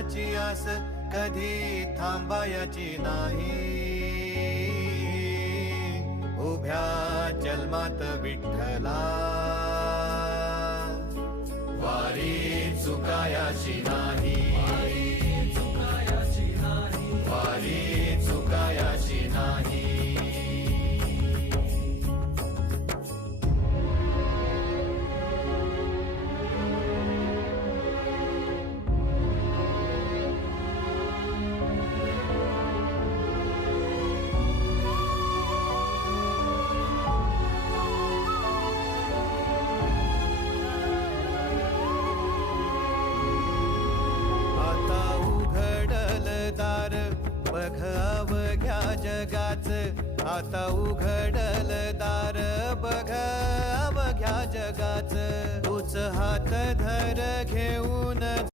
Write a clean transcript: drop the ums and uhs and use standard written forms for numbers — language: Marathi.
फळाची आस कधी थांबायची नाही. उभ्या जन्मात विठ्ठला वारी चुकायाची नाही. वारी चुकायाची नाही. बघ अवघ्या जगाच, आता उघडल दार बघ अवघ्या जगाच. तूच हात धर घेऊन